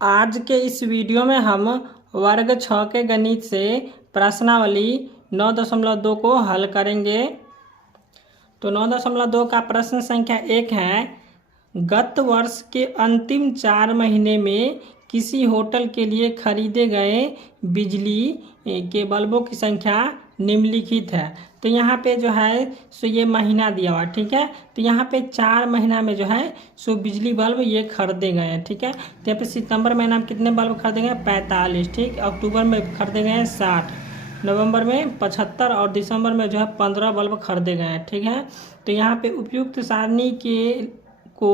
आज के इस वीडियो में हम वर्ग 6 के गणित से प्रश्नावली 9.2 को हल करेंगे। तो 9.2 का प्रश्न संख्या 1 है, गत वर्ष के अंतिम 4 महीने में किसी होटल के लिए खरीदे गए बिजली के बल्बों की संख्या निम्नलिखित है। तो यहाँ पे जो है सो ये महीना दिया हुआ, ठीक है। तो यहाँ पे 4 महीना में जो है सो बिजली बल्ब ये खरीदे गए हैं, ठीक है। तो यहाँ पे सितंबर महीना में कितने बल्ब खरीदे गए? 45, ठीक। अक्टूबर में खरीदे गए हैं 60, नवंबर में 75 और दिसंबर में जो है 15 बल्ब खरीदे गए हैं, ठीक है। तो यहाँ पे उपयुक्त सारणी को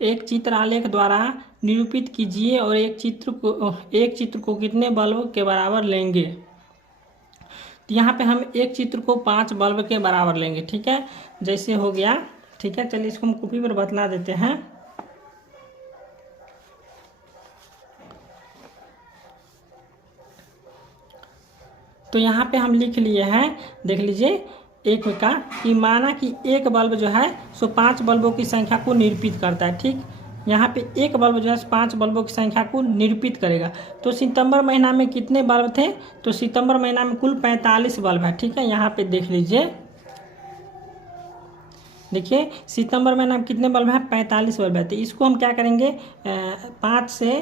एक चित्र आलेख द्वारा निरूपित कीजिए और एक चित्र को कितने बल्ब के बराबर लेंगे। तो यहाँ पे हम एक चित्र को 5 बल्ब के बराबर लेंगे, ठीक है। जैसे हो गया, ठीक है। चलिए इसको हम कॉपी पर बतला देते हैं। तो यहाँ पे हम लिख लिए हैं, देख लीजिए एक का कि माना कि एक बल्ब जो है सो 5 बल्बों की संख्या को निरूपित करता है, ठीक। यहाँ पे एक बल्ब जो है 5 बल्बों की संख्या को निरूपित करेगा। तो सितंबर महीना में कितने बल्ब थे? तो सितंबर महीना में कुल 45 बल्ब है, ठीक है। यहाँ पे देख लीजिए, देखिए सितंबर महीना में कितने बल्ब है? 45 बल्ब है। तो इसको हम क्या करेंगे, 5 से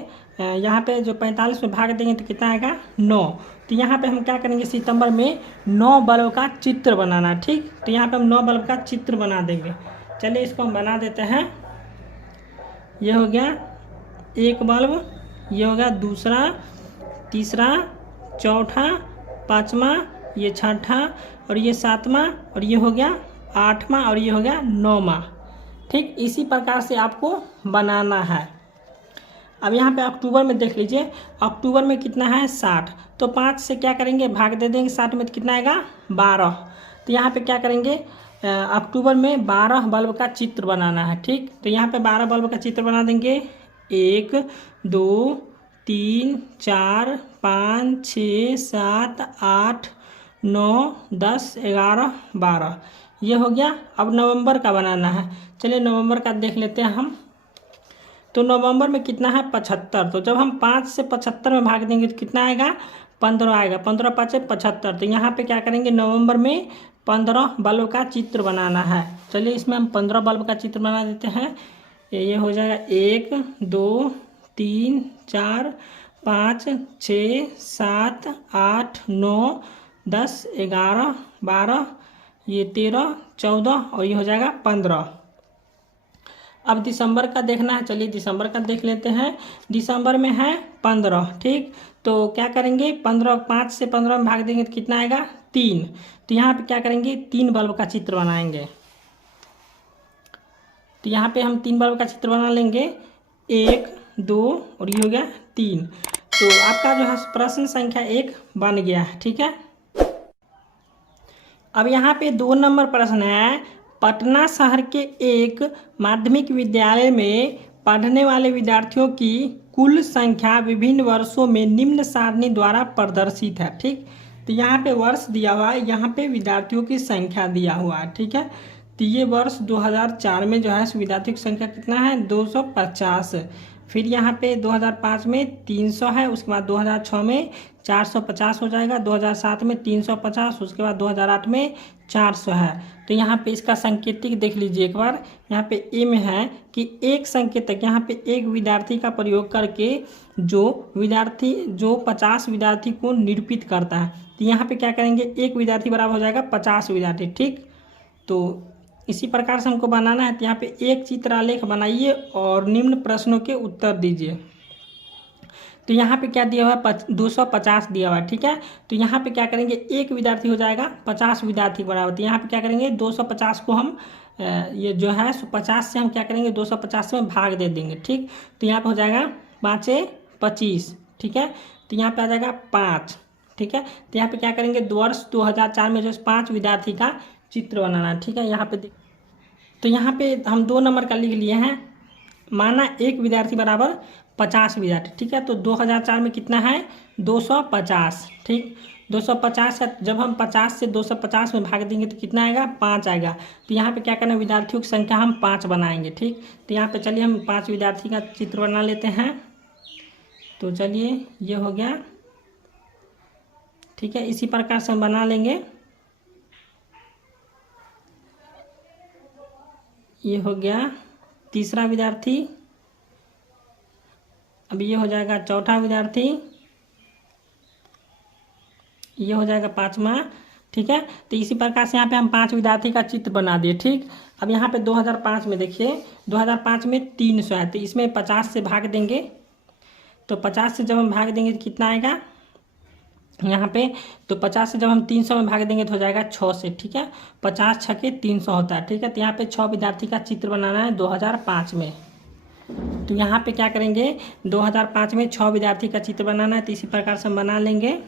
यहाँ पे जो 45 में भाग देंगे तो कितना आएगा? 9। तो यहाँ पे हम क्या करेंगे, सितंबर में 9 बल्ब का चित्र बनाना, ठीक। तो यहाँ पे हम 9 बल्ब का चित्र बना देंगे। चलिए इसको हम बना देते हैं। ये हो गया एक बल्ब, ये हो गया दूसरा, तीसरा, चौथा, पाँचवा, ये छठा और ये सातवां और ये हो गया 8वां और ये हो गया 9वां, ठीक। इसी प्रकार से आपको बनाना है। अब यहाँ पे अक्टूबर में देख लीजिए, अक्टूबर में कितना है? 60। तो 5 से क्या करेंगे, भाग दे देंगे 60 में, तो कितना आएगा? 12। तो यहाँ पे क्या करेंगे, अक्टूबर में 12 बल्ब का चित्र बनाना है, ठीक। तो यहाँ पे 12 बल्ब का चित्र बना देंगे। 1 2 3 4 5 6 7 8 9 10 11 12, ये हो गया। अब नवंबर का बनाना है। चलिए नवंबर का देख लेते हैं हम। तो नवंबर में कितना है? 75। तो जब हम 5 से 75 में भाग देंगे तो कितना आएगा? 15 आएगा। 15 5 75। तो यहाँ पे क्या करेंगे, नवंबर में 15 बल्ब का चित्र बनाना है। चलिए इसमें हम 15 बल्ब का चित्र बना देते हैं। ये हो जाएगा 1 2 3 4 5 6 7 8 9 10 11 12, ये 13 14 और ये हो जाएगा 15। अब दिसंबर का देखना है। चलिए दिसंबर का देख लेते हैं। दिसंबर में है 15, ठीक। तो क्या करेंगे, 15 5 से 15 में भाग देंगे तो कितना आएगा? 3। तो यहाँ पे क्या करेंगे, 3 बल्ब का चित्र बनाएंगे। तो यहाँ पे हम 3 बल्ब का चित्र बना लेंगे। 1 2 और ये हो गया 3। तो आपका जो है प्रश्न संख्या 1 बन गया है, ठीक है। अब यहाँ पे 2 नंबर प्रश्न है, पटना शहर के एक माध्यमिक विद्यालय में पढ़ने वाले विद्यार्थियों की कुल संख्या विभिन्न वर्षों में निम्न सारणी द्वारा प्रदर्शित है, ठीक। तो यहाँ पे वर्ष दिया हुआ है, यहाँ पे विद्यार्थियों की संख्या दिया हुआ है, ठीक है। तो ये वर्ष 2004 में जो है विद्यार्थियों की संख्या कितना है? 250। फिर यहाँ पे 2005 में 300 है, उसके बाद 2006 में 450 हो जाएगा, 2007 में 350, उसके बाद 2008 में 400 है। तो यहाँ पे इसका संकेतिक देख लीजिए एक बार। यहाँ पे ए में है कि एक संकेतक, यहाँ पे एक विद्यार्थी का प्रयोग करके जो 50 विद्यार्थी को निरूपित करता है। तो यहाँ पे क्या करेंगे, एक विद्यार्थी बराबर हो जाएगा 50 विद्यार्थी, ठीक। तो इसी प्रकार से हमको बनाना है। तो यहाँ पे एक चित्रालेख बनाइए और निम्न प्रश्नों के उत्तर दीजिए। तो यहाँ पे क्या दिया हुआ है? 250 दिया हुआ है, ठीक है। तो यहाँ पे क्या करेंगे, एक विद्यार्थी हो जाएगा 50 विद्यार्थी बराबर। तो यहाँ पे क्या करेंगे, 250 को हम ये जो है 50 से हम क्या करेंगे, 250 में भाग दे देंगे, ठीक। तो यहाँ पे हो जाएगा 5 25, ठीक है। तो यहाँ पे आ जाएगा 5, ठीक है। तो यहाँ पे क्या करेंगे, वर्ष 2004 में जो 5 विद्यार्थी का चित्र बनाना है, ठीक है। यहाँ पे तो यहाँ पे हम 2 नंबर का लिख लिए हैं, माना एक विद्यार्थी बराबर 50 विद्यार्थी, ठीक है। तो 2004 में कितना है? 250, ठीक। 250 है, जब हम 50 से 250 में भाग देंगे तो कितना आएगा? 5 आएगा। तो यहाँ पे क्या करना है, विद्यार्थियों की संख्या हम 5 बनाएंगे, ठीक। तो यहाँ पे चलिए हम 5 विद्यार्थी का चित्र बना लेते हैं। तो चलिए ये हो गया, ठीक है। इसी प्रकार से हम बना लेंगे। ये हो गया तीसरा विद्यार्थी। अब ये हो जाएगा चौथा विद्यार्थी, ये हो जाएगा पाँचवा, ठीक है। तो इसी प्रकार से यहाँ पे हम 5 विद्यार्थी का चित्र बना दिए, ठीक। अब यहाँ पे 2005 में देखिए, 2005 में 300 है, तो इसमें 50 से भाग देंगे। तो 50 से जब हम भाग देंगे तो कितना आएगा यहाँ पे, तो 50 से जब हम 300 में भाग देंगे तो हो जाएगा 6 से, ठीक है। 50 छके 300 होता है, ठीक है। तो यहाँ पे 6 विद्यार्थी का चित्र बनाना है 2005 में। तो यहाँ पे क्या करेंगे, 2005 में 6 विद्यार्थी का चित्र बनाना है, तो इसी प्रकार से हम बना लेंगे।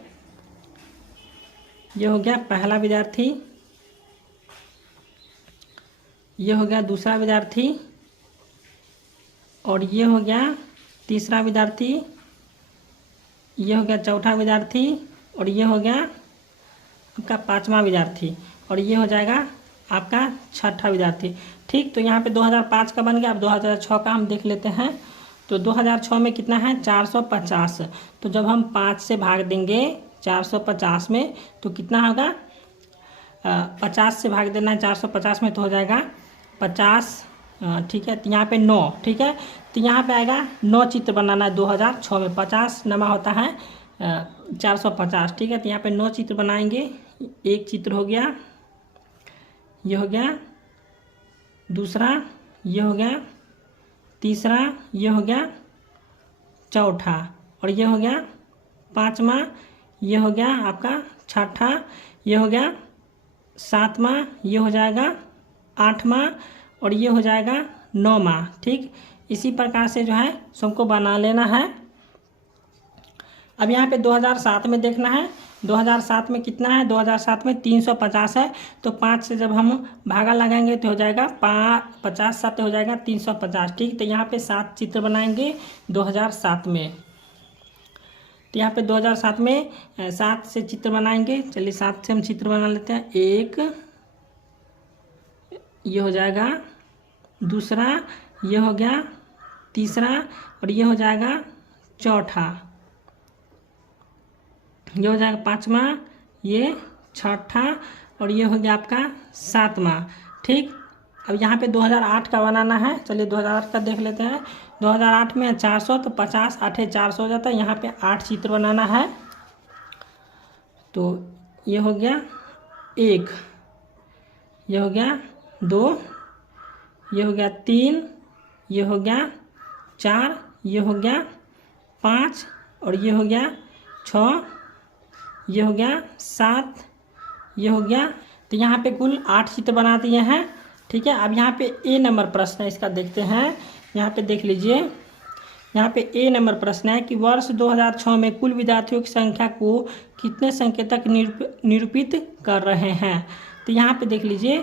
ये हो गया पहला विद्यार्थी, ये हो गया दूसरा विद्यार्थी, और ये हो गया तीसरा विद्यार्थी, ये हो गया चौथा विद्यार्थी, और ये हो गया आपका 5वां विद्यार्थी, और ये हो जाएगा आपका 6ठा विद्यार्थी, ठीक। तो यहाँ पे 2005 का बन गया। अब 2006 का हम देख लेते हैं। तो 2006 में कितना है 450। तो जब हम 5 से भाग देंगे 450 में तो कितना होगा, 50 से भाग देना है 450 में तो हो जाएगा 50, ठीक है। तो यहाँ पे 9, ठीक है। तो यहाँ पे आएगा 9 चित्र बनाना है 2006 में। 50 नमा होता है 450, ठीक है। तो यहाँ पे 9 चित्र बनाएंगे। एक चित्र हो गया, ये हो गया दूसरा, ये हो गया तीसरा, ये हो गया चौथा, और ये हो गया 5वां, ये हो गया आपका 6ठा, ये हो गया 7वां, ये हो जाएगा 8वां, और ये हो जाएगा 9वां, ठीक। इसी प्रकार से जो है सबको बना लेना है। अब यहाँ पे 2007 में देखना है। 2007 में कितना है, 2007 में 350 है। तो 5 से जब हम भागा लगाएंगे तो हो जाएगा 50, 7 हो जाएगा 350, ठीक। तो यहाँ पे 7 चित्र बनाएंगे 2007 में। तो यहाँ पे 2007 में 7 से चित्र बनाएंगे। चलिए 7 से हम चित्र बना लेते हैं। एक, ये हो जाएगा दूसरा, ये हो गया तीसरा, और ये हो जाएगा चौथा, ये हो जाएगा 5वां, ये 6ठा, और ये हो गया आपका 7वां, ठीक। अब यहाँ पे 2008 का बनाना है। चलिए 2008 का देख लेते हैं। 2008 में 400, तो 50 8 400 हो जाता है। यहाँ पे 8 चित्र बनाना है। तो ये हो गया 1, ये हो गया 2, ये हो गया 3, ये हो गया 4, ये हो गया 5, और ये हो गया 6, ये हो गया 7, ये हो गया। तो यहाँ पे कुल 8 चित्र बना दिए हैं, ठीक है। अब यहाँ पे ए नंबर प्रश्न है, इसका देखते हैं। यहाँ पे देख लीजिए, यहाँ पे ए नंबर प्रश्न है कि वर्ष 2006 में कुल विद्यार्थियों की संख्या को कितने संकेतक निरूपित कर रहे हैं। तो यहाँ पे देख लीजिए,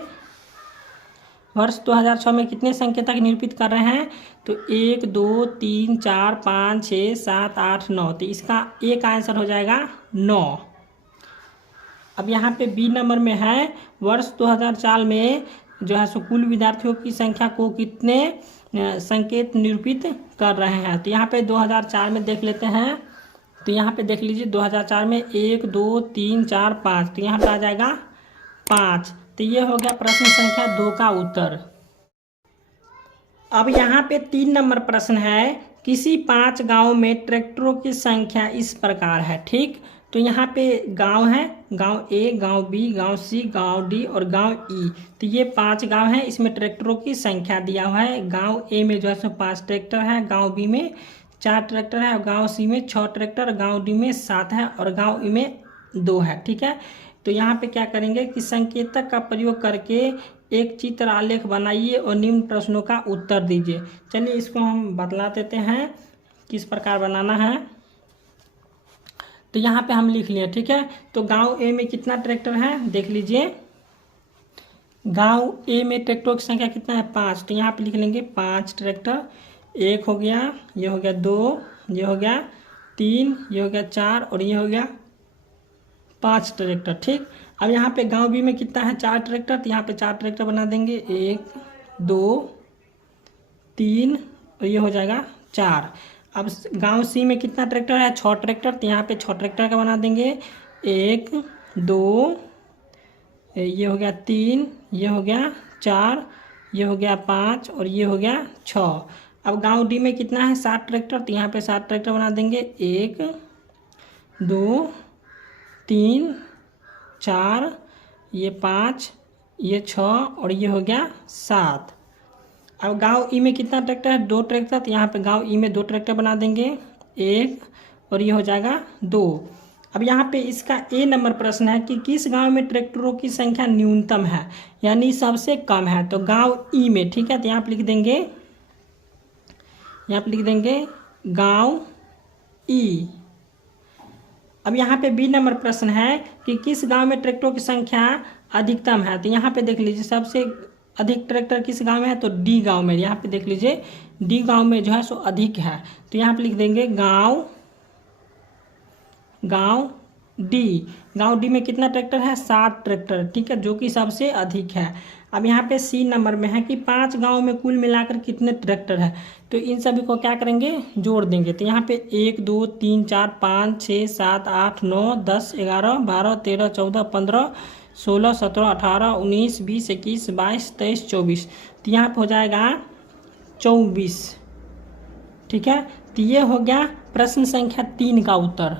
वर्ष 2006 में कितने संकेतक निरूपित कर रहे हैं। तो 1 2 3 4 5 6 7 8 9। तो इसका एक आंसर हो जाएगा 9। अब यहाँ पे बी नंबर में है वर्ष 2004 में जो है सो कुल विद्यार्थियों की संख्या को कितने संकेत निरूपित कर रहे हैं। तो यहाँ पे 2004 में देख लेते हैं। तो यहाँ पे देख लीजिए 2004 में 1 2 3 4 5। तो यहाँ पे आ जाएगा 5। तो ये हो गया प्रश्न संख्या 2 का उत्तर। अब यहाँ पे 3 नंबर प्रश्न है, किसी 5 गांव में ट्रैक्टरों की संख्या इस प्रकार है, ठीक। तो यहाँ पे गांव है, गांव ए, गांव बी, गांव सी, गांव डी और गांव ई। तो ये 5 गांव हैं, इसमें ट्रैक्टरों की संख्या दिया हुआ है। गांव ए में जो है सो 5 ट्रैक्टर है, गांव बी में 4 ट्रैक्टर है, और गांव सी में 6 ट्रैक्टर, गांव डी में 7 है, और गांव ई में 2 है, ठीक है। तो यहाँ पे क्या करेंगे कि संकेतक का प्रयोग करके एक चित्र आलेख बनाइए और निम्न प्रश्नों का उत्तर दीजिए। चलिए इसको हम बतला देते हैं किस प्रकार बनाना है। तो यहाँ पे हम लिख लिए, ठीक है। तो गांव ए में कितना ट्रैक्टर है देख लीजिए। गांव ए में ट्रैक्टरों की संख्या कितना है 5। तो यहाँ पे लिख लेंगे 5 ट्रैक्टर। 1 हो गया, ये हो गया 2, ये हो गया 3, ये हो गया 4 और ये हो गया 5 ट्रैक्टर, ठीक। अब यहाँ पे गांव बी में कितना है 4 ट्रैक्टर। तो यहाँ पे 4 ट्रैक्टर बना देंगे, 1 2 3 और ये हो जाएगा 4। अब गांव सी में कितना ट्रैक्टर है? 6 ट्रैक्टर। तो यहाँ पे 6 ट्रैक्टर का बना देंगे। 1 2, ये हो गया 3, ये हो गया 4, ये हो गया 5 और ये हो गया 6। अब गांव डी में कितना है? 7 ट्रैक्टर। तो यहाँ पे 7 ट्रैक्टर बना देंगे। 1 2 3 4, ये 5, ये 6 और ये हो गया 7। अब गांव ई में कितना ट्रैक्टर है? 2 ट्रैक्टर। तो यहाँ पे गांव ई में 2 ट्रैक्टर बना देंगे। 1 और ये हो जाएगा 2। अब यहाँ पे इसका ए नंबर प्रश्न है कि किस गांव में ट्रैक्टरों की संख्या न्यूनतम है, यानी सबसे कम है? तो गांव ई में। ठीक है, तो यहाँ पे लिख देंगे, यहाँ पे लिख देंगे गांव ई। अब यहाँ पे बी नंबर प्रश्न है कि किस गांव में ट्रैक्टरों की संख्या अधिकतम है? तो यहाँ पे देख लीजिए सबसे अधिक ट्रैक्टर किस गांव में है? तो डी गांव में। यहाँ पे देख लीजिए डी गांव में जो है सो अधिक है। तो यहाँ पे लिख देंगे गांव डी। गांव डी में कितना ट्रैक्टर है? 7 ट्रैक्टर। ठीक है, जो कि सबसे अधिक है। अब यहाँ पे सी नंबर में है कि 5 गांव में कुल मिलाकर कितने ट्रैक्टर है? तो इन सभी को क्या करेंगे? जोड़ देंगे। तो यहाँ पे 1 2 3 4 5 6 7 8 9 10 11 12 13 14 15 16 17 18 19 20 21 22 23 24। तो यहाँ पे हो जाएगा 24। ठीक है, तो ये हो गया प्रश्न संख्या 3 का उत्तर।